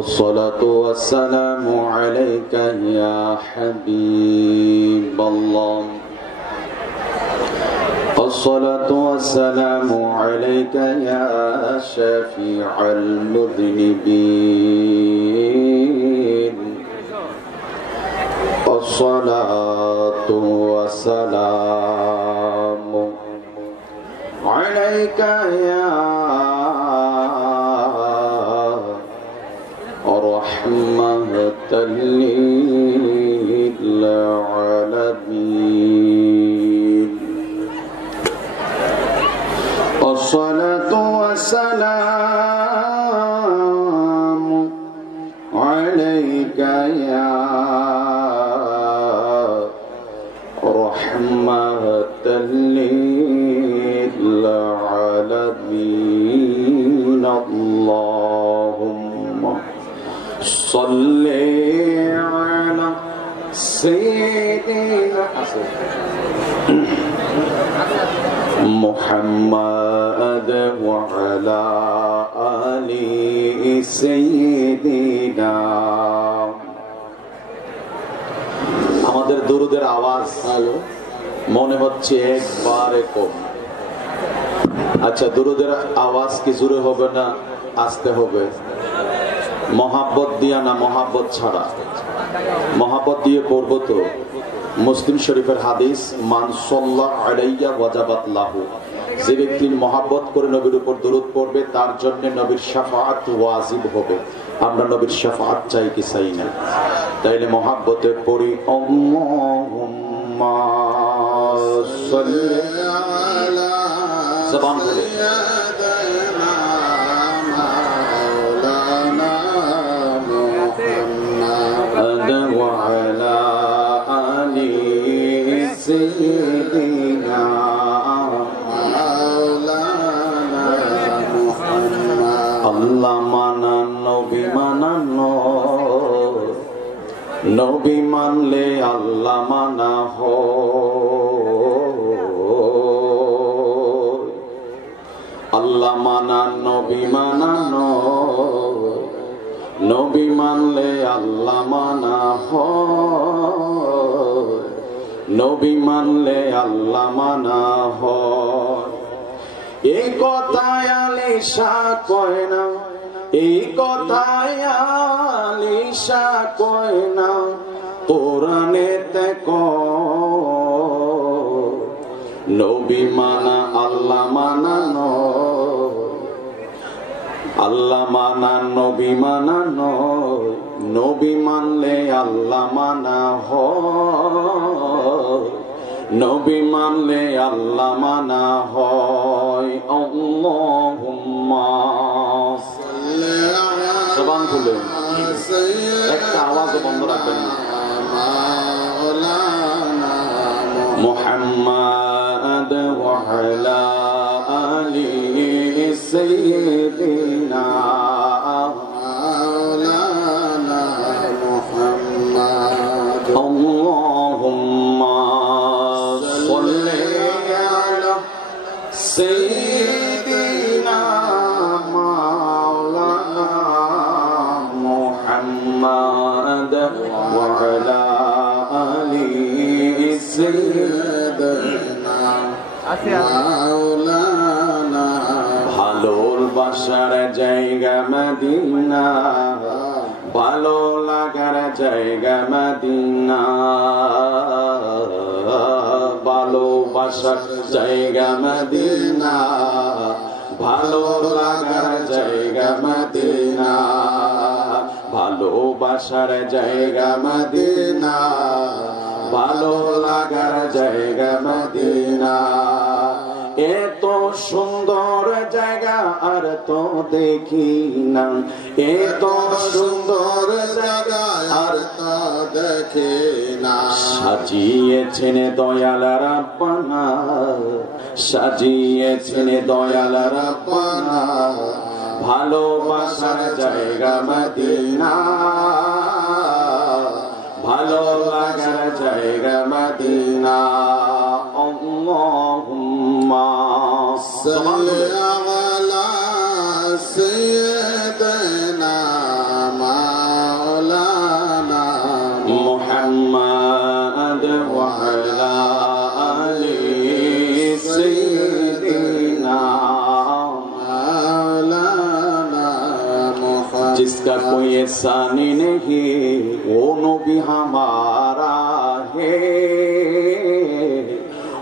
الصلاة والسلام عليك يا حبيب الله الصلاة والسلام عليك يا شفيع المذنبين الصلاة والسلام عليك يا رحمة للعالمين الصلاة والسلام عليك يا رحمة للعالمين اللهم صل على سيدنا محمد وعلى آل سيدنا আমাদের দুরুদের আওয়াজ মনে হচ্ছে একবারে কম। আচ্ছা, দুরুদের আওয়াজ কি জোরে হবে না আস্তে হবে? মহাব্বত দিয়া না মহাব্বত ছাড়া? মহাব্বত দিয়ে পড়বো তো। মুসলিম শরীফের হাদিস, মান সাল্লাল্লাহু আলাইহি ওয়াজাবাত লাহু, যে ব্যক্তি মহাব্বত করে নবীর উপর দরুদ পড়বে তার জন্য নবীর শাফাআত ওয়াজিব হবে। আমরা নবীর শাফাআত চাই কি চাই না? তাইলে মহাব্বতে পড়ি আল্লাহুম্মা সাল্লি আলা জবান বলে আল্লাহ মানান নবী মানানো, নবী মানলে আল্লাহ মানা হয়। আল্লাহ মানান নবী মানানো, নবী মানলে আল্লাহ মানা হয়। নবী মানলে আল্লাহ মানা হয়। এই কথায় আলিশা কয় না, এই কথায় আলিশা কয় না, কোরআনেতে কয় নবী মানা আল্লাহ মানানো, আল্লাহ মানা নবী মানানো, নবী মানলে আল্লাহ মানা হয়। নবী মানলে আল্লাহ মানা হয়। আল্লাহুম্মা সাল্লি আলা জবান খুলে একটা আওয়াজ বন্ধ রাখবেন না। মাওলানা মুহাম্মদ ওয়া আলা আলি সাইয়্যিদিনা মাওলানা মুহাম্মদ আল্লাহুম্মা سيدنا مولانا محمد وعلى آله سيدنا مولانا ভালোবাসার জায়গা মদিনা, ভালো লাগার জায়গা মদিনা, ভালোবাসার জায়গা মদিনা, ভালো লাগার জায়গা মদিনা, ভালোবাসার জায়গা মদিনা, ভালো লাগার জায়গা মদিনা। এত সুন্দর জায়গা আর তো দেখি না, এত সুন্দর জায়গা আর তো দেখি না। সাজিয়েছেন দয়াল রাব্বানা, সাজিয়েছেন দয়াল রাব্বানা, ভালোবাসার জায়গা মদিনা, ভালো লাগার জায়গা মদিনা। আল্লাহুম্মা সাল্লি আলা সাইয়্যিদিনা जिसका कोई एहसानी नहीं वो नबी हमारा है,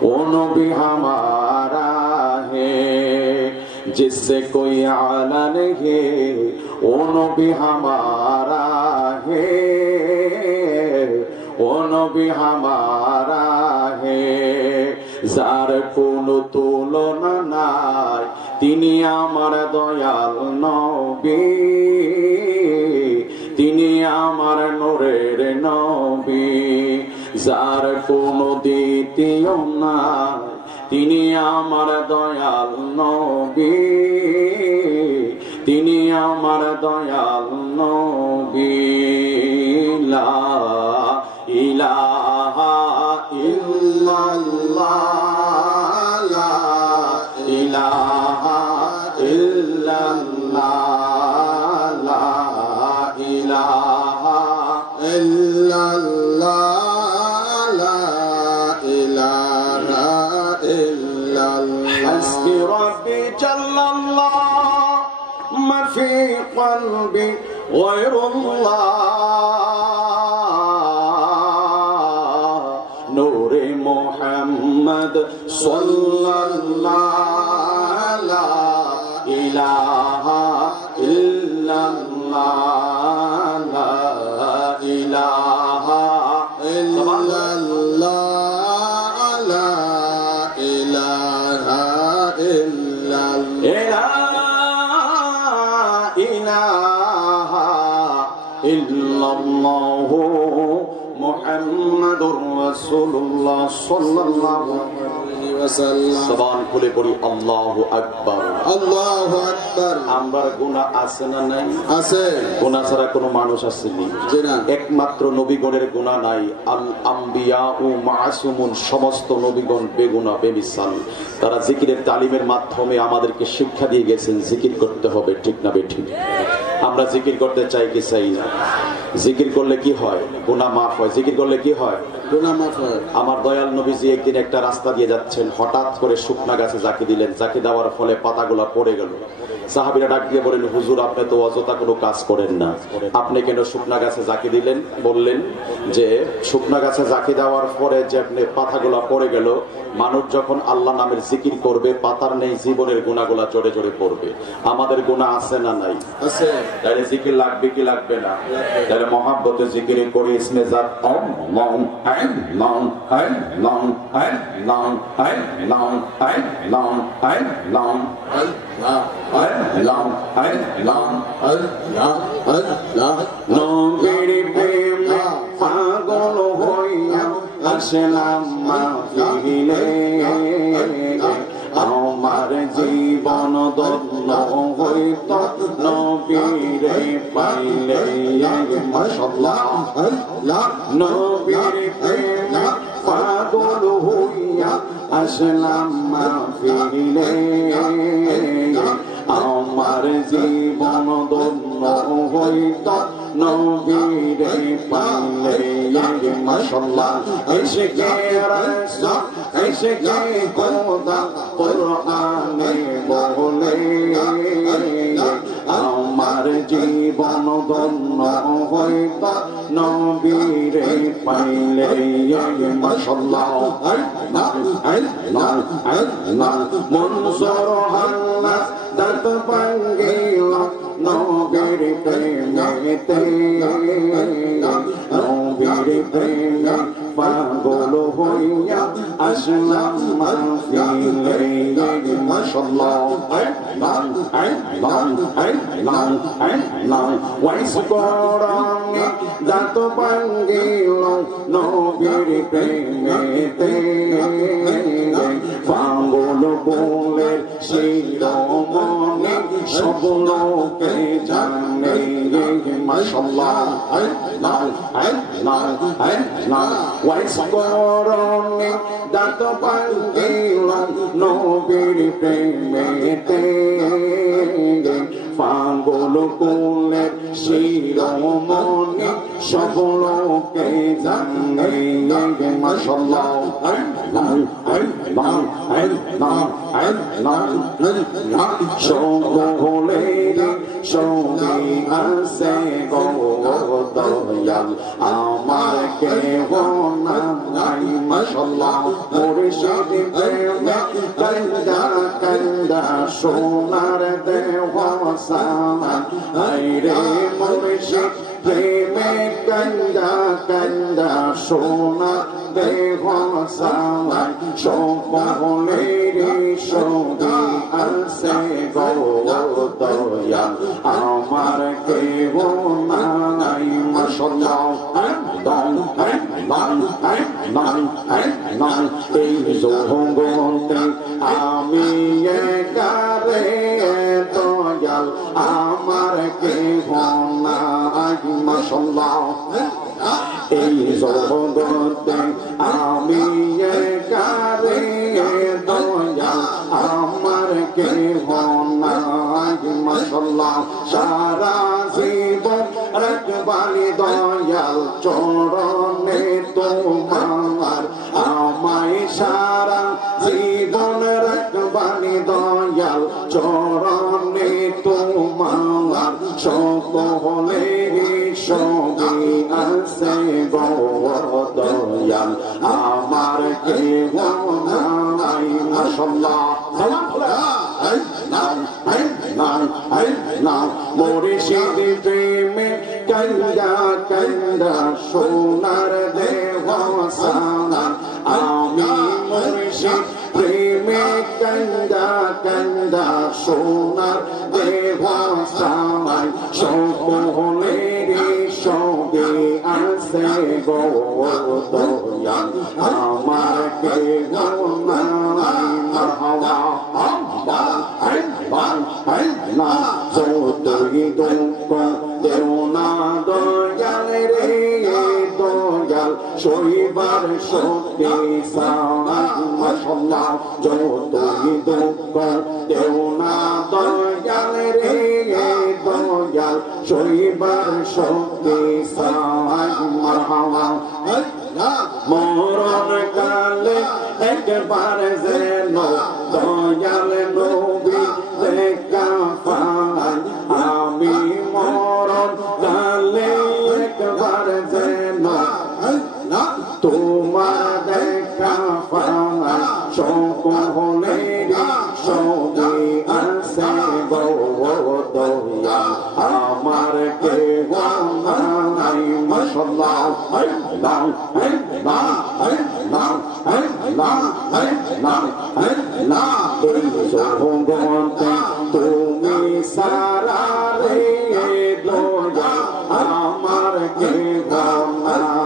वो नबी हमारा है। जिससे कोई आला नहीं वो नबी हमारा है, वो नबी हमारा है। যার কোনো তুলনা নাই তিনি আমার দয়াল নবী, তিনি আমার নূরের নবী। যার কোনো দ্বিতীয় নাই তিনি আমার দয়াল নবী, তিনি আমার দয়াল নবী। লা ইলাহা ইল্লাল্লাহ, লা ইলাহা ইল্লাল্লাহ, লা ইলাহা ইল্লাল্লাহ, লা ইলাহা ইল্লাল্লাহ। হাসবি রাব্বি জাল্লাল্লাহ মা ফি কলবি গায়রুল্লাহ, নূরে মুহাম্মদ সাল্লাল্লাহু লা ইলাহা ইল্লাল্লাহ, লা ইলাহা ইল্লাল্লাহ, লা ইলাহা ইল্লাল্লাহ, ইলাহা ইল্লাল্লাহ মুহাম্মাদুর রাসূলুল্লাহ সাল্লাল্লাহু আলাইহি ওয়াসাল্লাম। জবান খুলে পড়ি আল্লাহু আকবার, আল্লাহু আকবার। আমার গুনাহ আছে না নাই? আছে। গুনাহ ছাড়া কোনো মানুষ আসেনি, একমাত্র নবীগণের গুনাহ নাই। আল আম্বিয়া ও মাসুমুন, সমস্ত নবীগণ বেগুনাহ বেমিসাল। তারা জিকিরের তালিমের মাধ্যমে আমাদেরকে শিক্ষা দিয়ে গেছেন জিকির করতে হবে, ঠিক না বেঠিক? আমরা জিকির করতে চাই কি চাই না? জিকির করলে কি হয়? গুনাহ মাফ হয়। জিকির করলে কি হয়? গুনাহ মাফ হয়। আমার দয়াল নবীজি একদিন একটা রাস্তা দিয়ে যাচ্ছেন, হঠাৎ করে শুকনা গাছে জাকি দিলেন। জাকি দেওয়ার ফলে পাতাগুলা পড়ে গেল। সাহাবীরা ডাক দিয়ে বলেন, হুজুর আপনি তো অযথা কোনো কাজ করেন না, আপনি কেন শুকনা গাছে জাকি দিলেন? বললেন যে শুকনা গাছে জাকি দেওয়ার পরে যে আপনি পাতাগুলা পড়ে গেল, মানুষ যখন আল্লাহ নামের জিকির করবে পাতার নেই জীবনের গুনাহগুলা জোরে জোরে পড়বে। আমাদের গুনাহ আছে না নাই? আছে। তাহলে জিকির লাগবে কি লাগবে না? তাহলে মহাব্বতে জিকির করি ইসমে জাত আল্লাহ আইন নাম আইন নাম আইন নাম আইন নাম আইন নাম আইন নাম আল্লাহ আল্লাহ আল্লাহ আল্লাহ আল্লাহ। নবীর প্রেমে পাগল হইয়া আসলাম মাহফিলে, আমার জীবন ধন্য হইত নবীরে পাইলে। মাশাআল্লাহ আল্লাহ। নবীর প্রেমে পাগল হইয়া আসলাম মাহফিলে, আমার জীবন ধন্য হইত নবীরে পাইলে। মাশাআল্লাহ। ইশকে রাসূল ইশকে খোদা কুরআনে বলে, আমার জীবন ধন্য হইত নবীরে পাইলে। মাশাআল্লাহ। মনসুর হাল্লাস দাঁত ভাঙ্গিল নবীর প্রেমেতে, নবীর প্রেমে পাগল হইয়া আসলাম মাহফিলে। মাশাআল্লাহ। ওয়াইস করণে দাঁত ভাঙ্গিল নবীর প্রেমেতে, পাগল বলে শিরোমণি সব লোকে জানে। মাশাআল্লাহ। ওয়াইস করণে দাঁত ভাঙ্গিল নবীর প্রেমেতে, পাগল কোলে শিরোমণি সব লোকে জানে। মাশাআল্লাহ। সকলের ছবি আছে গো দয়াল আমার কেহ নাই মাশাআল্লাহ মুর্শিদ প্রেমে কান্দা কান্দা সোনার দেহ সামান আইরে মুর্শিদ প্রেমে কান্দা কান্দা সোনার দেহ সামান সকলের ছবি আছে গো দয়াল আমার কেহ নাই মাশাআল্লাহ এই জগতে আমি একারে দয়াল আমার কেহ নাই মাশাআল্লাহ এই জগতে আমি একারে দয়াল আমার কেহ নাই মাশাআল্লাহ সারা জীবন রাখবানি দয়াল চরণে তোমার আমায় সারা জীবন রাখবানি দয়াল চরণে তোমার সকলের ছবি আছে গো দয়াল আমার কেহ নাই মাশাআল্লাহ মুর্শিদ প্রেমে কান্দা কান্দা সোনার দেহ সামান আমি মুর্শিদ প্রেমে কান্দা কান্দা সোনার দেহ সামান সকলের ছবি আছে গো দয়াল আমার কেহ নাই মারহাবা যতই দুঃখ দেও না দয়াল রে দয়াল সইবার শক্তি মাশাআল্লাহ যতই দুঃখ দেও না দয়াল রে দয়াল সইবার শক্তি মারহাবা মরণ কালে একবার যেন দয়াল নবী দেখা পাই আমি মরণ কালে একবার যেন তোমার দেখা পাই সকলের ছবি আছে গো দয়াল আমার কেহ নাই মাশাআল্লাহ এই জগতে তুমি সারা রে দয়াল আমার কেহ নাই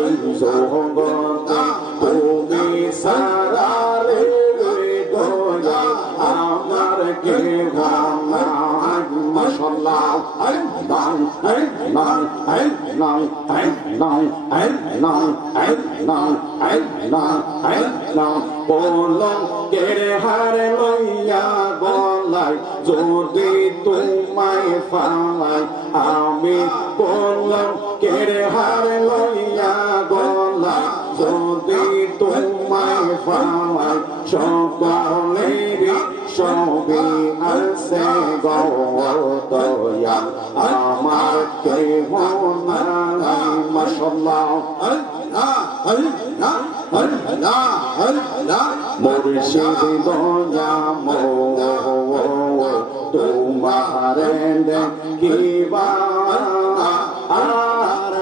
এই জগতে তুমি সারা রে দয়াল আমার কেহ নাই মাশাআল্লাহ পলকের হার লইয়া গলায় যদি তোমায় পাই আমি পলকের হার লইয়া গলায় যদি তোমায় পাই সকলের ছবি আছে গো দয়াল আমার কেহ নাই মাশাআল্লাহ মুর্শিদ দয়া তোমার দেখিবা আর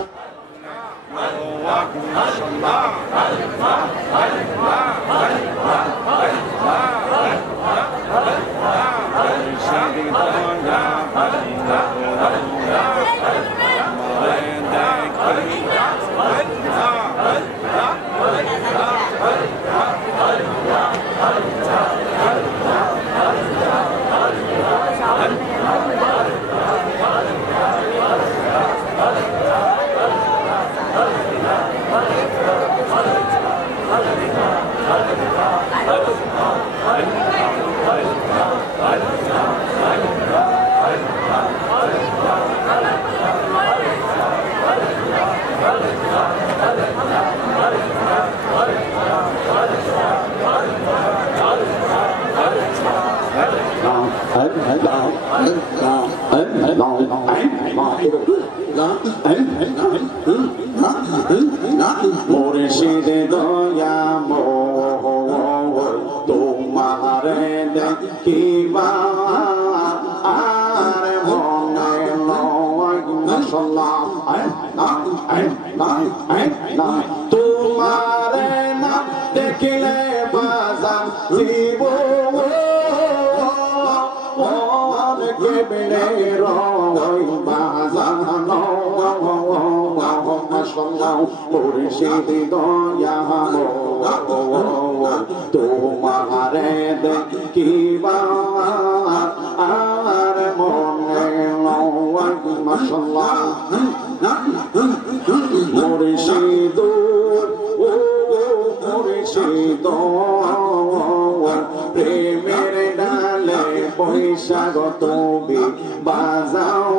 Hallelujah. মুর্শিদ দয়া তোমার দেখিবা আর মনে লয় তোমার না দেখিলে বাজান জীব কেবলে রয় বাজান মুর্শিদ দয়া তোমার দেখিবা আর মনে লয় মাশাআল্লাহ মুর্শিদ মুর্শিদ প্রেমের ডালে বৈশাখ তুমি বাজাও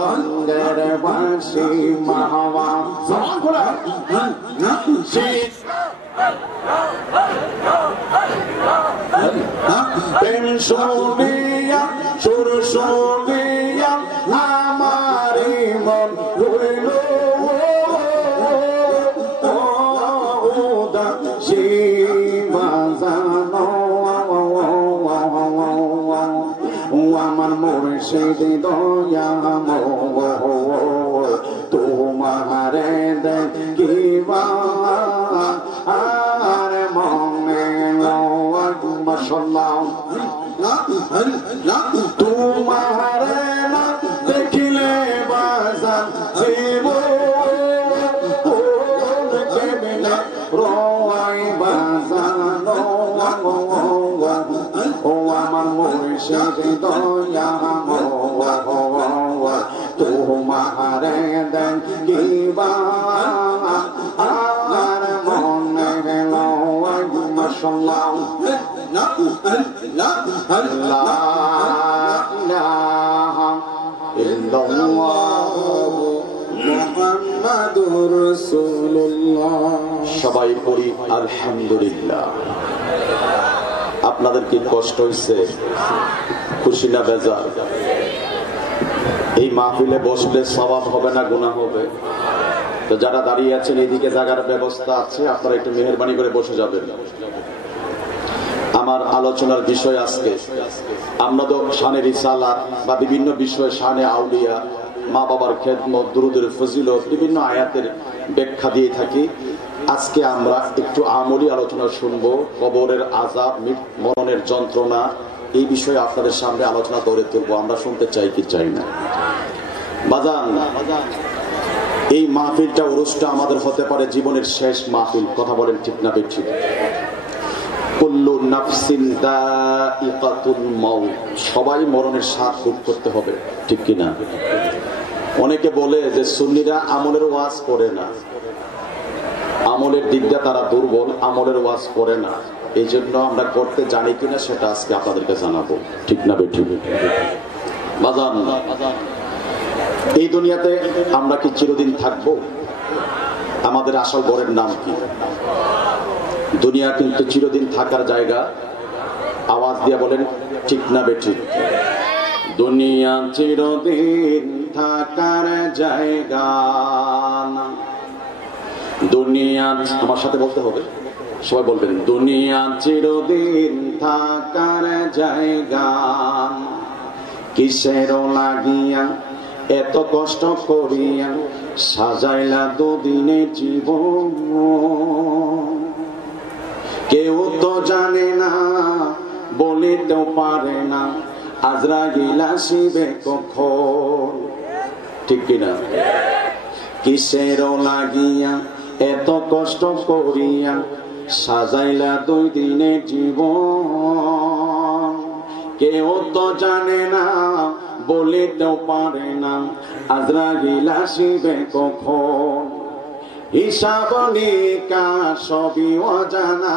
রঙের বাঁশি মাওয়া প্রেম শুনিয়া সুর শুনিয়া আমারি মন হইল উদাসী বাজানো আমার মুর্শিদ দয়া তোমার দেখিবা আর মনে মাশাআল্লাহ তোমার না দেখিলে বাজান জীব কেবলে রয় বাজান ও আমার মুর্শিদ দয়া তোমার দেখিবা আর মনে লয় মাশাআল্লাহ লা ইলাহা ইল্লাল্লাহ মুহাম্মাদুর রাসূলুল্লাহ। সবাই পড়ি আলহামদুলিল্লাহ। আপনাদের কি কষ্ট হয়েছে? খুশি না বেজার? এই মাহফিলে বসলে সওয়াব হবে না গুনাহ হবে? তো যারা দাঁড়িয়ে আছেন এইদিকে জায়গার ব্যবস্থা আছে, আপনারা একটু মেহেরবানি করে বসে যাবেন। আমার আলোচনার বিষয় আজকে আমরা তো শানে রিসালাত বা বিভিন্ন বিষয়ে শানে আউলিয়া, মা বাবার খেদমত, দুরুদের ফজিলত, বিভিন্ন আয়াতের ব্যাখ্যা দিয়ে থাকি। আজকে আমরা একটু আমলি আলোচনা শুনবো। কবরের আযাব, মরণের যন্ত্রণা, এই বিষয়ে আপনাদের সামনে আলোচনা করে তুলবো। আমরা শুনতে চাই কি চাই না? বাজান, এই মাহফিলটা উরুসটা আমাদের হতে পারে জীবনের শেষ মাহফিল। কথা বলেন ঠিক না বেঠিক? কুল্লু নাফসিন যায়িকাতুল মাউত, সবাই মরণের স্বাদ ভোগ করতে হবে, ঠিক কি না? অনেকে বলে যে সুন্নিরা আমলের ওয়াজ করে না, আমলের দিকটা তারা দুর্বল, আমলের ওয়াজ করে না। এই জন্য আমরা করতে জানি কিনা সেটা আজকে আপনাদেরকে জানাবো, ঠিক না বেঠিক? বাজান, এই দুনিয়াতে আমরা কি চিরদিন থাকবো? আমাদের আসল ঘরের নাম কি? দুনিয়া কিন্তু চিরদিন থাকার জায়গা। আওয়াজ দিয়ে বলেন ঠিক না বেঠিক? দুনিয়া চিরদিন থাকার জায়গা। দুনিয়া, আমার সাথে বলতে হবে, সবাই বলবেন, দুনিয়া চিরদিন থাকার জায়গা। কিসের লাগিয়া এত কষ্ট করিয়া সাজাইলা দুদিনের জীবন? কেউ তো জানে না, বলিতেও পারে না আজরাইল আসিবে কখন, ঠিক কিনা? কিসের লাগিয়া এত কষ্ট করিয়া সাজাইলা দুই দিনের জীবন? কেউ তো জানে না, বলিতেও পারে না আজরাইল আসিবে কখন। হিসাব নিকাশ সবই অজানা,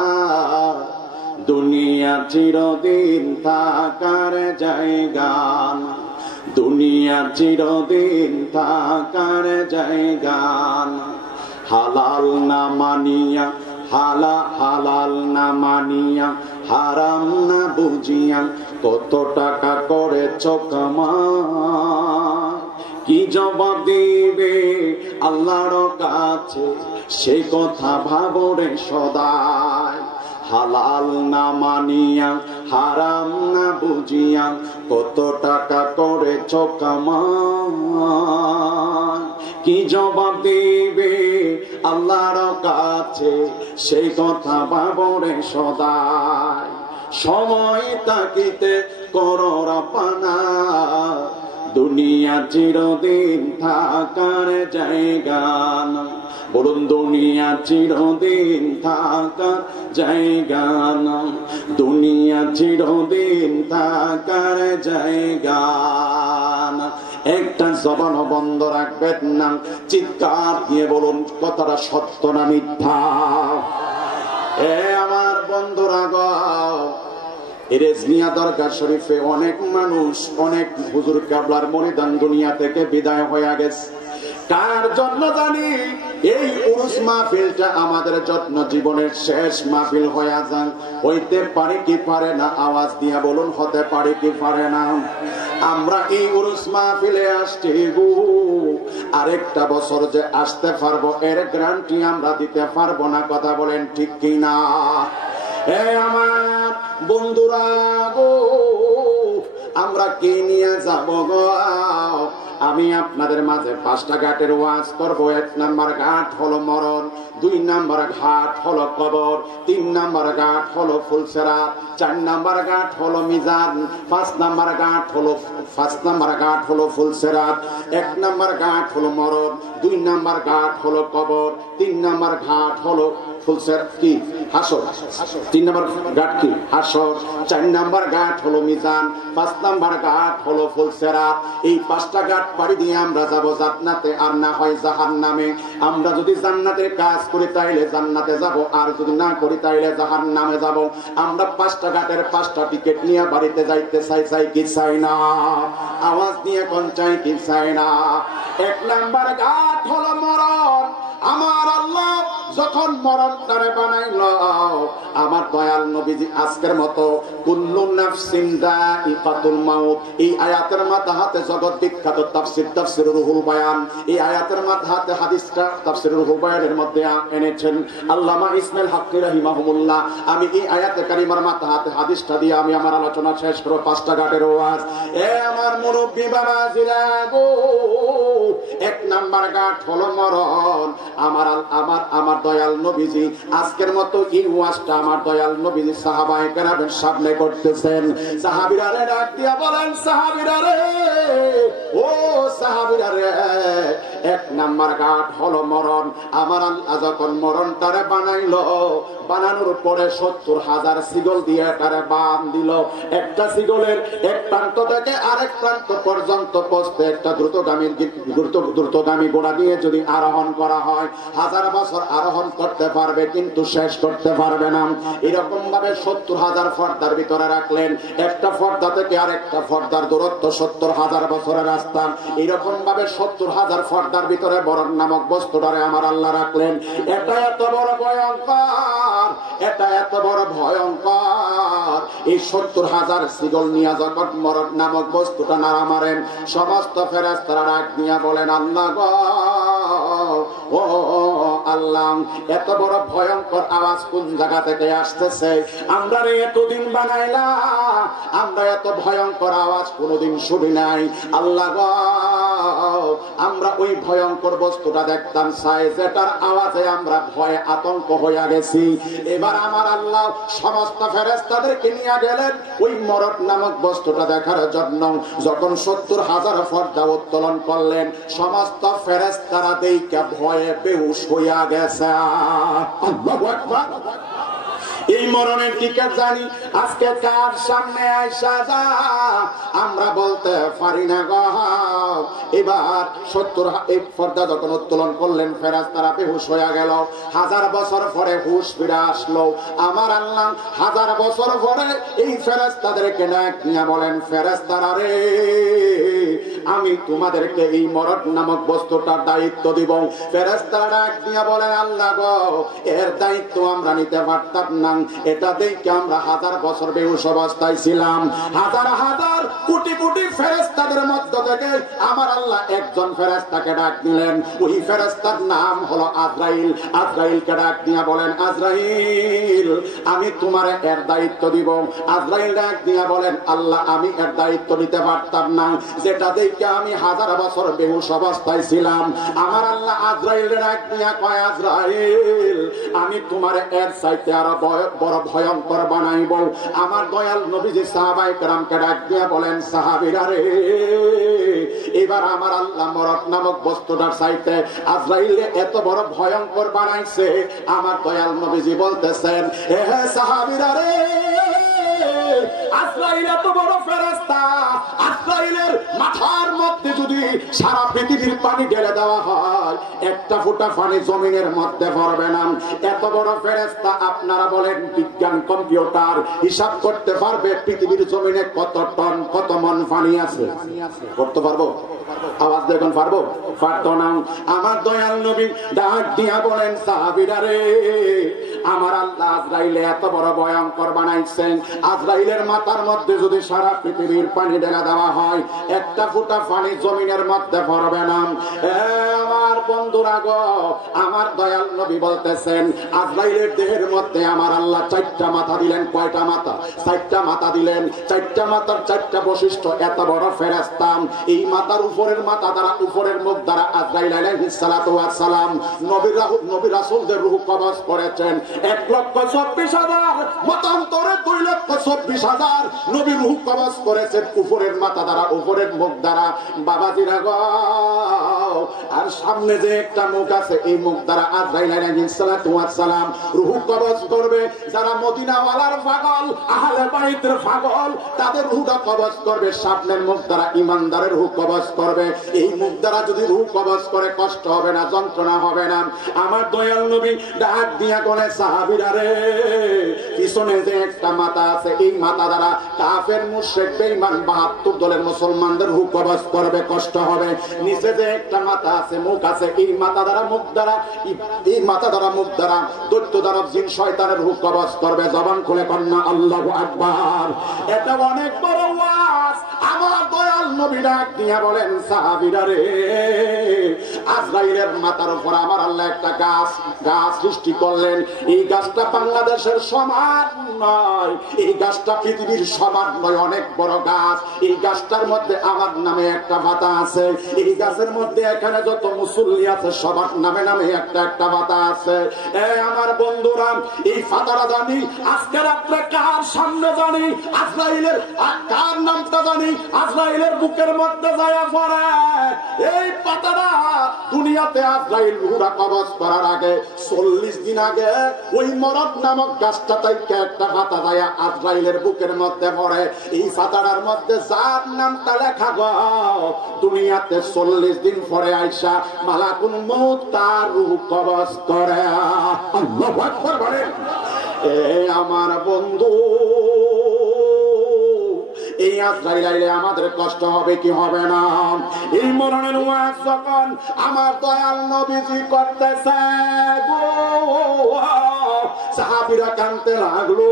দুনিয়া চিরদিন থাকার জায়গা। দুনিয়া চিরদিন থাকার জায়গা। হালাল না মানিয়া, হালাল না মানিয়া, হারাম না বুঝিয়া কত টাকা করেছ কামাই, কি জবাব দিবে আল্লাহর কাছে সেই কথা ভাবরে সদাই। হালাল না মানিয়া হারাম না বুঝিয়া কত টাকা করেছ কামাই, কি জবাব দিবে আল্লাহর কাছে সেই কথা ভাবরে সদাই। সময় তাকিতে করো রপানা, দুনিয়া চিরদিন থাকার জায়গা না। বলুন দুনিয়া চিরদিন থাকার জায়গা না, দুনিয়া চিরদিন থাকার জায়গা না। একটা জবান বন্ধ রাখবেন না, চিৎকার দিয়ে বলুন কথাটা সত্য না মিথ্যা। এ আমার বন্ধুরা গো, রেজনিয়া দরগাহ শরীফে অনেক মানুষ, অনেক হুজুর কাবলার মরিদান দুনিয়া থেকে বিদায় হয়ে গেছে। কার জন্য জানি? এই উরুস মাহফিলটা আমাদের জন্য জীবনের শেষ মাহফিল হয়ে যান। হইতে পারে কি পারে না? আওয়াজ দিয়া বলুন হতে পারে কি পারে না? আমরা এই উরুস মাহফিলে আসছি গো, আরেকটা বছর যে আসতে পারবো এর গ্যারান্টি আমরা দিতে পারবো না। কথা বলেন ঠিক কিনা? এ আমার বন্ধুরা গো, আমরা কে নিয়ে যাব গো? আমি আপনাদের মাঝে 5টা ঘাটের ওয়াজ করব। 1 নাম্বার ঘাট হলো মরণ, 2 নাম্বার ঘাট হলো কবর, 3 নাম্বার ঘাট হলো ফুলসেরাত, 4 নাম্বার ঘাট হলো মিজান, 5 নাম্বার ঘাট হলো ফুলসেরাত। 1 নাম্বার ঘাট হলো মরণ, 2 নাম্বার ঘাট হলো কবর, 3 নাম্বার ঘাট হলো ফুলসেরাত কি হাসর, 3 নাম্বার ঘাট কি হাসর, 4 নাম্বার ঘাট হলো মিজান, 5 নাম্বার ঘাট হলো ফুলসেরাত। এই 5টা ঘাট পাড়ি দিয়ে আমরা যাব জান্নাতে, আর না হয় জাহান্নামে। আমরা যদি জান্নাতের কাজ করি তাইলে জান্নাতে যাব, আর যদি না করি তাইলে জাহান্নামে যাব। আমরা 5টা ঘাটের 5টা টিকিট নিয়ে বাড়িতে যাইতে চাই কি চাই না? আওয়াজ দিয়ে কোন চাই কি চাই না? 1 নাম্বার ঘাট হলো মরণ। আমার আল্লাহ যখন মরণটারে বানাইলো, আমার দয়াল নবীজি আজকের মতো কুল্লু নাফসিন যায়িকাতুল মাউত, এই আয়াতের মাথাতে জগৎ বিখ্যাত তাফসীর রুহুল বায়ান, এই আয়াতের মাথাতে হাদিসটা তাফসীর রুহুল বায়ানের মধ্যে এনেছেন আল্লামা ইসমাইল হাক্কি রাহিমাহুল্লাহ। আমি এই আয়াতে কারিমার মাথাতে হাদিসটা দিয়ে আমি আমার আলোচনা শেষ করব। 5টা ঘাটের ওয়াজ। এ আমার মুরব্বি বাবাজিরা গো, 1 নাম্বার ঘাট হলো মরণ। আমার দয়াল নবীজি আজকের মতো এই ওয়াজটা আমার দয়াল নবীজি সাহাবায়ে কেরামের সামনে করতেছেন। সাহাবীরা রে ডাক দিয়া বলেন, সাহাবীরা রে, ও সাহাবীরা রে, 1 নাম্বার ঘাট হলো মরণ। আমার আল্লাহ যখন মরণটারে বানাইলো, বানানোর পরে 70,000 সিগল দিয়ে তারে বান দিল। একটা সিগলের এক প্রান্ত থেকে আরেক প্রান্ত পর্যন্ত পৌঁছতে একটা দ্রুতগামী ঘোড়া দিয়ে যদি আরোহণ করা হয়, 1000 বছর আরোহণ করতে পারবে, কিন্তু শেষ করতে পারবে না। এরকম ভাবে 70,000 ফর্দার ভিতরে রাখলেন। একটা ফর্দা থেকে আরেকটা ফর্দার দূরত্ব 70,000 বছরের রাস্তা। এরকম ভাবে 70,000 ফর্দার ভিতরে মরণ নামক বস্তুটারে আমার আল্লাহ রাখলেন। এটা এত বড় ভয়ঙ্কর, এটা এত বড় ভয়ঙ্কর। এই 70,000 সিগল নিয়ে যখন মরণ নামক বস্তুটা নাড়া মারেন, সমস্ত ফেরেশতারা ডাক দিয়া বলেন, আল্লাহ গো, ও আল্লাহ, এত বড় ভয়ঙ্কর আওয়াজ কোন জায়গা থেকে আসতেছে? আমরা এতদিন বানাইলা, আমরা এত ভয়ঙ্কর আওয়াজ কোনোদিন শুনি নাই। আল্লাহ গো, আমরা ওই ভয়ঙ্কর বস্তুটা দেখতাম চাই, যেটার আওয়াজে আমরা ভয়ে আতঙ্ক হইয়া গেছি। এবার আমার আল্লাহ সমস্ত ফেরেশতাদেরকে নিয়ে গেলেন ওই মরণ নামক বস্তুটা দেখার জন্য। যখন 70,000 পর্দা উত্তোলন করলেন, সমস্ত ফেরেশতারা দেখে ভয়ে বেহুশ হইয়া গেছে। আল্লাহু আকবার। এই মরণের টিকা জানি আজকে কার সামনে আইসা যা আমরা বলতে পারি না গো। এবার 70 পর্দা যখন উত্তোলন করলেন, ফেরেশতারা বেহুশ হয়ে গেল। 1000 বছর পরে হুশ ফিরে আসলো। আমার আল্লাহ 1000 বছর পরে এই ফেরেশতাদেরকে ডাক নিয়ে বলেন, ফেরেশতারা রে, আমি তোমাদেরকে এই মরদ নামক বস্তুটার দায়িত্ব দিব। ফেরেশতারা ডাক দিয়া বলেন, আল্লাহ গো, এর দায়িত্ব আমরা নিতে পারতাম না। এটা দেখে আমরা হাজার বছর বেহুশ অবস্থায় ছিলাম। হাজার হাজার কোটি কোটি ফেরেশতাদের মধ্য থেকে আমার আল্লাহ একজন ফেরেশতাকে ডাক দিলেন। ওই ফেরেশতার নাম হলো আজরাইল। আজরাইলকে ডাক দিয়া বলেন, আজরাইল, আমি তোমার এর দায়িত্ব দিব। আজরাইল ডাক দিয়া বলেন, আল্লাহ, আমি এর দায়িত্ব নিতে পারতাম না। যেটা দেখে আমি হাজার বছর বেহুশ অবস্থায় ছিলাম। আমার আল্লাহ আজরাইল ডাক দিয়া কয়, আজরাইল, আমি তোমার এর চাইতে আরো বড় ভয়ঙ্কর বানাইব। আমার দয়াল নবীজি সাহাবায়ে কেরামকে ডাক দিয়া বলেন, সাহাবীরা রে, এবার আমার আল্লাহ মরদ নামক বস্তুটার চাইতে আজরাইল এত বড় ভয়ঙ্কর বানাইছে। আমার দয়াল নবীজি বলতেছেন, হে সাহাবীরা রে, আজরাইল এত বড় ফেরেশতা, আজরাইলের মাথার মধ্যে যদি সারা পৃথিবীর পানি ঢেলে দেওয়া হয়, একটা ফোঁটা পানি জমিনের মধ্যে পড়বে না। এত বড় ফেরেশতা, আপনারা বলেন বিজ্ঞান কম্পিউটার হিসাব করতে পারবে পৃথিবীর জমিনে কত টন কত মন পানি আছে? করতে পারবো? আওয়াজ দেখুন, পারবো? পারতো না। আমার দয়াল নবী ডাক দিয়া বলেন, সাহাবীরা রে, আমার আল্লাহ আজরাইলে এত বড় ভয়ঙ্কর বানাইছেন। আজরাইলের মাথার মধ্যে যদি সারা পৃথিবীর পানি ঢেলে দেওয়া হয়, একটা ফোঁটা পানি জমিনের মধ্যে পড়বে না। আমার বন্ধুরা গো, আমার দয়াল নবী বলতেছেন, আজরাইলের দেহের মধ্যে আমার আল্লাহ 4টা মাথা দিলেন। কয়টা মাথা? 4টা মাথা দিলেন। 4টা মাথার 4টা বৈশিষ্ট্য। এত বড় ফেরেশতা, এই মাথার উপরের মাথা দ্বারা, উপরের মুখ দ্বারা আজরাইল আলাইহিস সালাতু ওয়াস সালাম নবী রাসূলদের রূহ কবজ করেছেন। 1,24,000 মতান্তরে 2,24,000 নবী রূহ কবজ করেছেন উপরের মাথা দ্বারা, উপরের মুখ দ্বারা। বাবাজিরা গো, আর সামনে যে একটা মুখ আছে, এই মুখ দ্বারা আজরাইল আলাইহিস সালাতু ওয়াস সালাম রূহ কবজ করবে। যারা মদিনাওয়ালার পাগল, আহলে বাইতের পাগল, তাদের রূহটা কবজ করবে। সামনের মুখ দ্বারা ঈমানদারের রূহ কবজ করবে। এই মুখ দ্বারা যদি রূহ কবজ করে, কষ্ট হবে না, যন্ত্রণা হবে না। আমার দয়াল নবী ডাক দিয়া বলে, সাহাবীরা রে, পিছনে যে একটা মাথা আছে, এই মাথা দ্বারা কাফের, মুশরিক, বেঈমান 72 দলের মুসলমানদের রূহ কবজ করবে, কষ্ট হবে। নিচে যে একটা মাথা আছে, মুখ আছে, এই মাথা দ্বারা, মুখ দ্বারা, এই মাথা দ্বারা, মুখ দ্বারা দৈত্য দানব জিন শয়তানের রূহ কবজ করবে। জবান খুলে কন্যা আল্লাহু আকবার। এটা অনেক বড় ওয়াজ। আমার দয়াল নবী ডাক দিয়া বলেন, সাহাবীরা রে, আজরাইলের মাথার উপর আমার আল্লাহ একটা গাছ সৃষ্টি করলেন। এই গাছটা বাংলাদেশের সমান নয়, এই গাছটা পৃথিবীর সমান নয়, অনেক বড় গাছ। এই গাছটার মধ্যে আমার নামে একটা পাতা আছে। এই গাছের মধ্যে এখানে যত মুসল্লি আছে, সবার নামে নামে একটা একটা পাতা আছে। আমার বন্ধুরা, এই পাতাটা জানি আজকে রাত্রে কার সামনে জানি, আজরাইলের কার নামটা জানি আজরাইলের বুকের মধ্যে যায় পড়ে। এই পাতাটা দুনিয়াতে আজরাইল রূহটা কবজ করার আগে 40 দিন আগে ওই মরদ নামক গাছটা থেকে একটা পাতা যায় আজরাইলের বুকের মধ্যে পড়ে। এই পাতাটার মধ্যে যার নামটা লেখা গো, দুনিয়াতে 40 দিন পরে আইসা মালাকুল মউত তার রূহ কবজ করে। আল্লাহু আকবার বলেন। আমার বন্ধু, এই আজরাইল আইলে আমাদের কষ্ট হবে কি হবে না? এই মরণের ওয়াজ যখন আমার দয়াল নবীজি করতেছে গো, সাহাবীরা কাঁদতে লাগলো।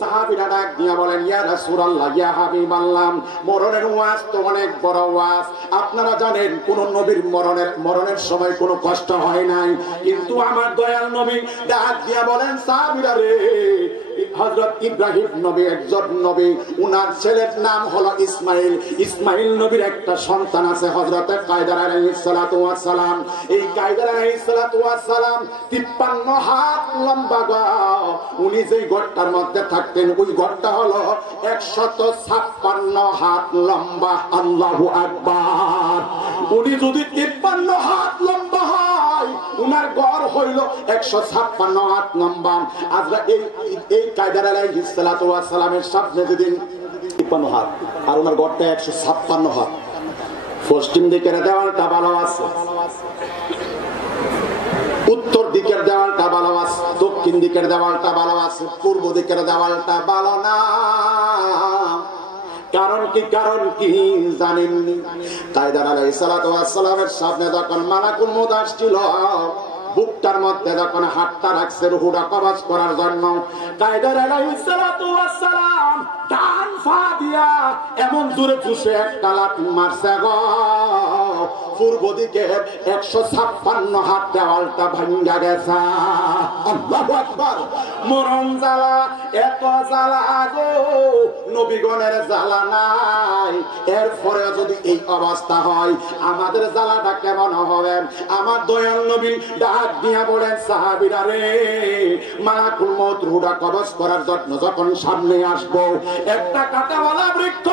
সাহাবীরা ডাক দিয়া বলেন, ইয়া রাসূলুল্লাহ, ইয়া হাবিবাল্লাহ, মরণের ওয়াজ তো অনেক বড় ওয়াজ। আপনারা জানেন কোন নবীর মরণের সময় কোনো কষ্ট হয় নাই, কিন্তু আমার দয়াল নবী ডাক দিয়া বলেন, সাহাবীরা রে, হযরত ইব্রাহিম নবী একজন নবী, উনার ছেলের নাম হলো ইসমাইল। ইসমাইল নবীর একটা সন্তান আছে হযরত কায়দার আলাইহিস সালাতু ওয়াস সালাম। এই কায়দার আলাইহিস সালাতু ওয়াস সালাম 53 হাত লম্বা গো। উনি যেই ঘরটার মধ্যে থাকতেন, ওই ঘরটা হলো 156 হাত লম্বা। আল্লাহু আকবার। উনি যদি 53 হাত লম্বা হয়, উনার ঘর হইল 156 হাত লম্বা। আজরা এই কায়দার আলাইহিস সালাতু ওয়াস সালামের সামনে যেদিন 53 হাত, আর ওনার ঘরটা 156 হাত। পশ্চিম দিকের দেওয়ালটা ভালো আছে, উত্তর দিকের দেওয়ালটা ভালো আছে, দক্ষিণ দিকের দেওয়ালটা ভালো আছে, পূর্ব দিকের দেওয়ালটা ভালো না। কারণ কি জানেননি? কায়দার আলাইহিস সালাতু ওয়াস সালামের সামনে যখন মালাকুল মউত আসছিল, বুকটার মধ্যে যখন হাতটা রাখছে রুহুটা কবজ করার জন্য, কায়দার আলাইহিস সালাতু ওয়াস সালাম ডান পা দিয়া এমন জোরে চুষে একটা লাথ মারছে গো, পূর্ব দিকে 156 হাত দেওয়ালটা ভাঙ্গা গেছে। আল্লাহু আকবার। মরণ জ্বালা, এত জ্বালা গো, নবীগণের জ্বালা নাই। এরপরে যদি এই অবস্থা হয়, আমাদের জ্বালাটা কেমন হবে? আমার দয়াল নবী ডাক দিয়া বলেন, সাহাবীরা রে, মালাকুল মউত রুহটা কবজ করার জন্য যখন সামনে আসবো, একটা কাঁটাওয়ালা বৃক্ষ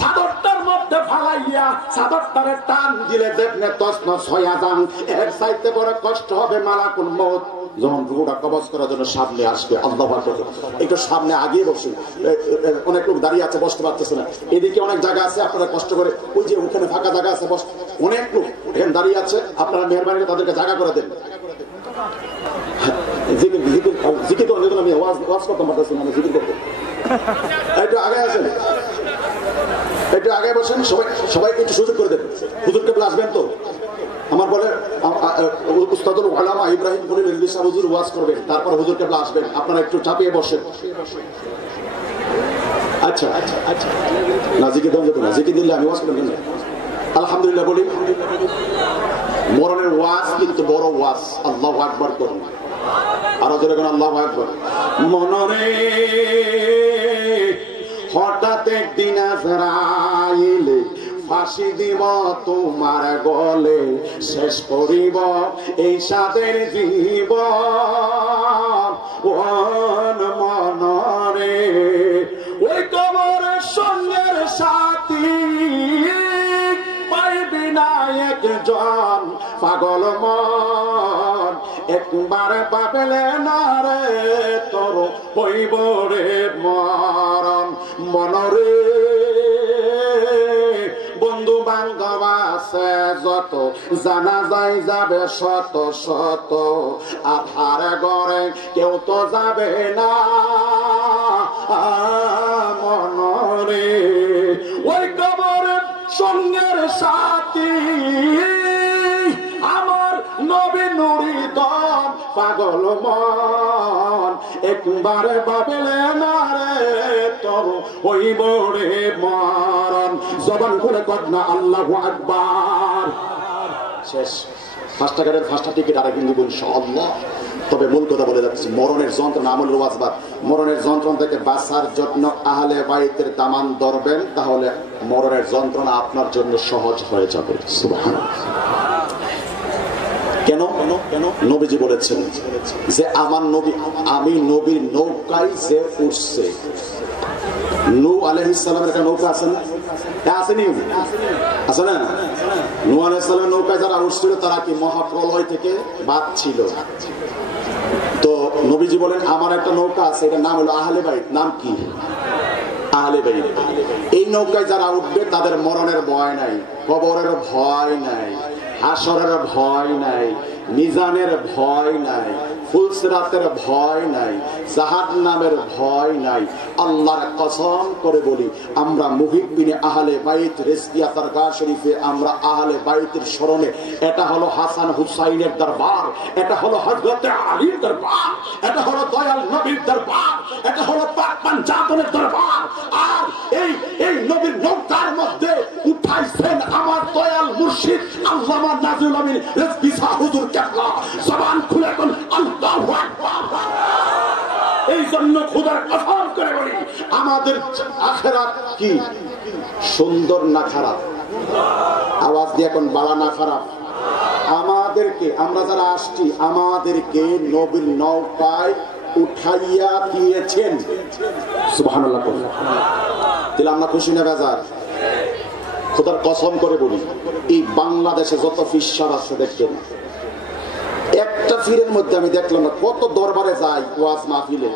চাদরটার মধ্যে ফালাইয়া চাদরটারে টান দিলে দেখনে তছনছ হইয়া যান। এর চাইতে বড় কষ্ট হবে মালাকুল মউত যখন রুহটা কবজ করার জন্য সামনে আসবে। আল্লাহু আকবার। একটু সামনে আগিয়ে বসুন, অনেক লোক দাঁড়িয়ে আছে, বসতে পারতেছে না। এদিকে অনেক জায়গা আছে, আপনারা কষ্ট করে ওই যে ওখানে ফাঁকা জায়গা আছে, অনেক লোক এখানে দাঁড়িয়ে আছে, আপনারা মেহরবানি করে তাদেরকে জায়গা করে দেন। জিকির করেন, আমি ওয়াজ করতাম পারতেছি না, জিকির করতে। একটু আগে আসেন, একটু আগে বসেন, সবাইকে একটু সুযোগ করে দেবেন। হুজুর কেবল আসবেন তো? আমার বলে উস্তাদুল উলামা ইব্রাহিম খলিল রিজভী সাহেব হুজুর ওয়াজ করবেন, তারপর হুজুর কেবল আসবেন, আপনারা একটু চাপিয়ে বসেন। আচ্ছা আচ্ছা আচ্ছা, না জিকির দেওয়া যেত না, জিকির দিলে আমি ওয়াজ করবেন। আলহামদুলিল্লাহ বলি। মরণের ওয়াজ কিন্তু বড় ওয়াজ। আল্লাহু আকবার করুন, আরো জোরে করুন আল্লাহু আকবার। মনরে হঠাৎ একদিন আজরাইলে ফাঁসি দিব তোমার গলে, শেষ করিব এই সাদের জীবন। মনরে ওই কবরের সঙ্গের সাথী পাইবি না একজন পাগল মন, একবার পাবেলে না রে তোর হইব রে মরণ। মনরে বন্ধু বান্ধব আছে যত, জানা যায় যাবে শত শত, আধার ঘরে কেউ তো যাবে না। মনরে ওই কবরের সঙ্গের সাথী আমার নবী নুরি দম পাগল মন, একবারে ভাবলে না রে তোর হইব রে মরণ। জবান খুলে কর না আল্লাহু আকবার। শেষ। ফার্স্ট টাকারের ফার্স্ট টিকিট আরেকদিন দিব ইনশাআল্লাহ। তবে মূল কথা বলে যাচ্ছি, মরণের যন্ত্রণা আমলের ওয়াজবাদ, মরণের যন্ত্রণা থেকে বাঁচার জন্য আহলে বাইতের দামান ধরবেন, তাহলে মরণের যন্ত্রণা আপনার জন্য সহজ হয়ে যাবে। সুবহানাল্লাহ। কেন? নবীজি বলেছেন যে আমার নবী, আমি নবীর নৌকায় যে উঠছে, নূহ আলাইহিস সালামের একটা নৌকা আছে না? আসেনি? আছে না? নূহ আলাইহিস সালামের নৌকায় যারা উঠছিল তারা কি মহাপ্রলয় থেকে বাঁচছিল। তো নবীজি বলেন আমার একটা নৌকা আছে, এটার নাম হলো আহলে বাইত। নাম কি? আহলে বাইত। এই নৌকায় যারা উঠবে তাদের মরণের ভয় নাই, কবরের ভয় নাই, হাসরের ভয় নাই, মিজানের ভয় নাই, ফুলসিরাতের ভয় নাই, জাহান্নামের ভয় নাই। আল্লাহর কসম করে বলি, আমরা মুহিব্বিনে আহলে বাইত রিজভিয়া দরগাহ শরীফে আমরা আহলে বাইতের স্মরণে, এটা হলো হাসান হুসাইনের দরবার, এটা হলো হযরতে আলীর দরবার, এটা হলো দয়াল নবীর দরবার, এটা হলো পাক পাঞ্জাতনের দরবার। আর এই নবীর নৌকার মধ্যে উঠাইছেন আমার দয়াল মুর্শিদ আল্লামা নাজিরুল আমিন রিজভী সাহেব হুজুর কেবলা। জবান খুলে কোন আল্লাহু আকবার। এই জন্য খোদার কসম করে বলি, আমাদের আখিরাত কি সুন্দর না খারাপ? আওয়াজ দিয়ে কোন বালা না খারাপ? আমাদেরকে, আমরা যারা আসছি, আমাদেরকে নবীর নৌকায় উঠাইয়া দিয়েছেন। সুবহানাল্লাহ। তাহলে আমরা খুশি না বেজার? খোদার কসম করে বলি, এই বাংলাদেশে যত ফিসার আছে দেখবেন, একটা ফিরের মধ্যে আমি দেখলাম না কত দরবারে যাই ওয়াজ মাহফিলে,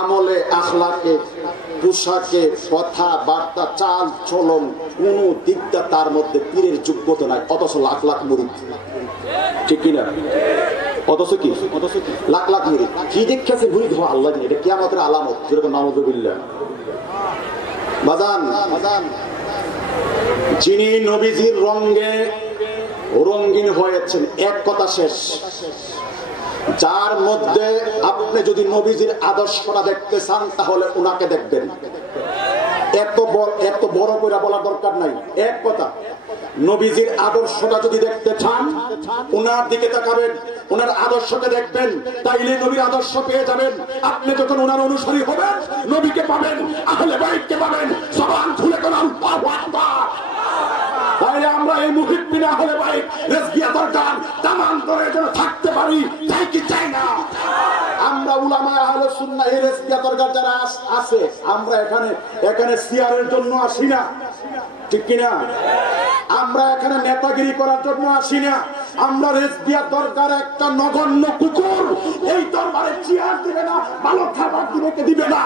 আমলে আখলাকে পোশাকে কথা বার্তা চাল চলন কোন দিকটা তার মধ্যে পীরের যোগ্যতা নাই, অথচ লাখ লাখ মুরিদ। ঠিক কিনা? অথচ কি লাখ লাখ মুরিদ। কি দেখেছে মুরিদ হওয়া আল্লাহ, এটা কিয়ামতের আলামত। যেরকম নাউযুবিল্লাহ। বাজান যিনি নবীজির রঙে রঙিন হয়েছেন, এক কথা শেষ। যার মধ্যে আপনি যদি নবীজির আদর্শটা দেখতে চান তাহলে উনাকে দেখবেন। এত বড় করে বলা দরকার নাই, এক কথা। নবীজির আদর্শটা যদি দেখতে চান উনার দিকে তাকাবেন, উনার আদর্শকে দেখবেন, তাইলে নবীর আদর্শ পেয়ে যাবেন। আপনি যখন উনার অনুসারী হবেন নবীকে পাবেন, আহলে বাইতকে পাবেন। জবান খুলে কোন আল্লাহু আকবার। তাইলে আমরা এই মুহিব্বিন আহলে বাইত রেজবিয়া দরগার তামাম করে যেন থাকতে পারি, চাই কি চাই না? আমরা উলামা আহলে সুন্নাহ এই রেজবিয়া দরগার যারা আছে, আমরা এখানে সিয়ারের জন্য আসি না, ঠিক কিনা? আমরা এখানে নেতাগিরি করার জন্য আসি না। আমরা রেজবিয়া দরগার একটা নগণ্য কুকুর। এই দরবারে চেয়ার দিবে না, ভালো খাবার দিবে না,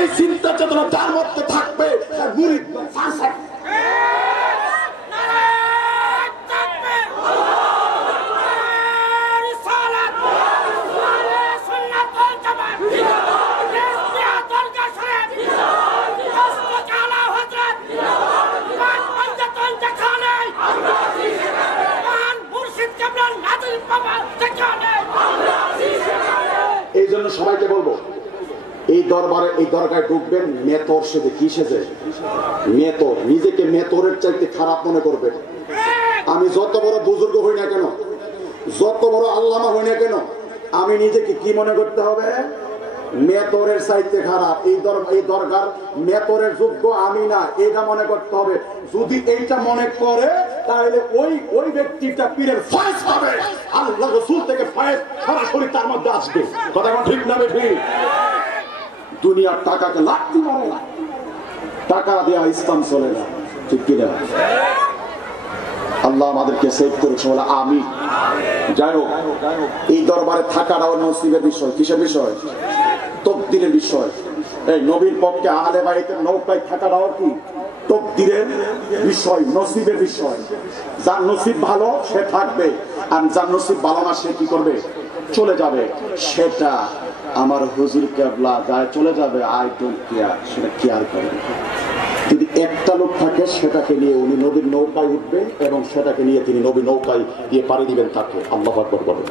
এই চিন্তা চেতনা যার মধ্যে থাকবে মুরিদ ফাসিক। এই জন্য সবাইকে বলবো, এই দরগায় ঢুকবেন মেতর সেজে। কি সেজে? মেতর। নিজেকে মেতরের চাইতে খারাপ মনে করবেন। আমি যত বড় বুজুর্গ হই না কেন, যত বড় আল্লামা হই না কেন, আমি নিজেকে কি মনে করতে হবে? মেতরের চাইতে খারাপ। এই দরগার মেতরের যোগ্য আমি না, এটা মনে করতে হবে। যদি এইটা মনে করে তাহলে ওই ব্যক্তিটা পীরের ফয়েজ পাবে, আল্লাহ রাসূল থেকে ফয়েজ সরাসরি তার মধ্যে আসবে। কথা ঠিক না ঠিক? দুনিয়ার টাকাকে লাগতে পারে না, টাকা দেয়া ইসলাম চলে না, ঠিক কিনা? আল্লাহ আমাদেরকে সেভ করেছে, বলে আমি। যাই হোক, এই দরবারে থাকাটাও নসিবের বিষয়। কিসের বিষয়? তকদিরের বিষয়। এই নবীর পক্ষে আহলে বাইতের নৌকায় থাকাটাও কি তকদিরের বিষয়, নসিবের বিষয়। যার নসিব ভালো সে থাকবে, আর যার নসিব ভালো না সে কি করবে? চলে যাবে। সেটা আমার হুজুর কেবলা যায় চলে যাবে, আই ডোন্ট কেয়ার, সেটা কেয়ার করে। যদি একটা লোক থাকে সেটাকে নিয়ে উনি নবীর নৌকায় উঠবেন এবং সেটাকে নিয়ে তিনি নবীর নৌকায় দিয়ে পাড়ি দিবেন তাকে। আল্লাহু আকবার বলেন।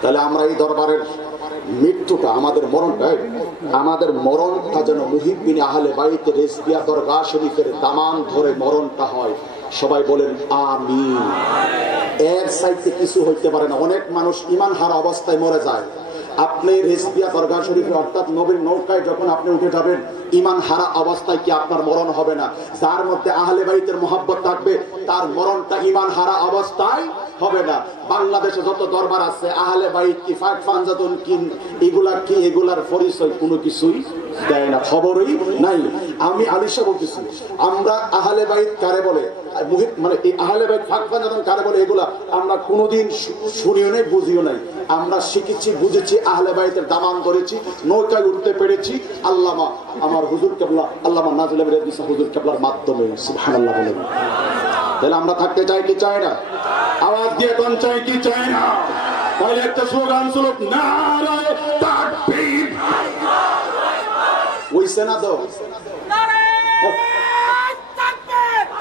তাহলে আমরা এই দরবারের মৃত্যুটা, আমাদের মরণটা যেন মুহিব্বিন আহলে বাইত রেজবিয়া দরগা শরীফের দামান ধরে মরণটা হয়। সবাই বলেন আমিন। এর চাইতে কিছু হইতে পারে না। অনেক মানুষ ঈমান হারা অবস্থায় মরে যায়। আপনি রেজবিয়া দরগা শরীফে অর্থাৎ নবীর নৌকায় যখন আপনি উঠে যাবেন, ঈমান হারা অবস্থায় কি আপনার মরণ হবে না? যার মধ্যে আহলে বাইতের মহব্বত থাকবে তার মরণটা ঈমান হারা অবস্থায় হবে না। বাংলাদেশে যত দরবার আছে আহলে বাইত কি ফাক ফানজাতুন কি এগুলার পরিচয় কোনো কিছুই দেয় না, খবরই নাই। আমি আলিশা বলতেছি, আমরা আহলে বাইত কারে বলে, মানে এই আহলে বাইত ফাক ফানজাতুন কারে বলে, এগুলা আমরা কোনোদিন শুনিও নাই, বুঝিও নাই। আমরা শিখেছি, বুঝেছি, আহলে বাইতের দামান করেছি, নৌকায় উঠতে পেরেছি আল্লামা আমার হুজুর কেবলা, আল্লামা নাজিল আহমেদ রিজভী হুজুর কেবলার মাধ্যমে। সুবহানাল্লাহ বলেন। তাহলে আমরা থাকতে চাই কি চাই না? আওয়াজ দিয়ে কোন চাই কি চাই না? তাহলে একটা স্লোগান ছিল নারায়ে তাকবীর। ওইছে না তো?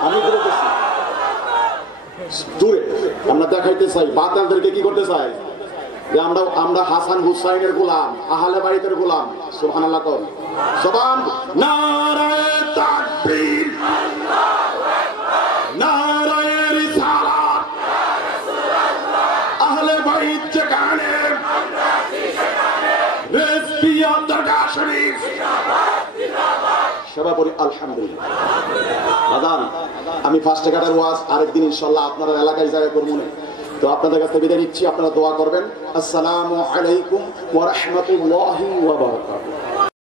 আমি দূরে আমরা দেখাইতে চাই, বাতালদেরকে কি করতে চাই যে আমরা হাসান হুসাইনের গোলাম, আহলে বাইতের গোলাম। সুবহানাল্লাহ কোন জবান। নারায়ে তাকবীর, নারায়ে রিসালাত, আহলে বাইত যেখানে, রেজবিয়া দরগা শরীফ সবাই বলি আলহামদুলিল্লাহ। দাদান, আমি ফার্স্ট টাকার ওয়াজ আরেকদিন ইনশাআল্লাহ আপনারা এলাকায় জায়গা করবো না, তো আপনাদের কাছে বিদায় নিচ্ছি। আপনারা দোয়া করবেন। আসসালামু আলাইকুম ওয়া রাহমাতুল্লাহি ওয়া বারাকাতুহু।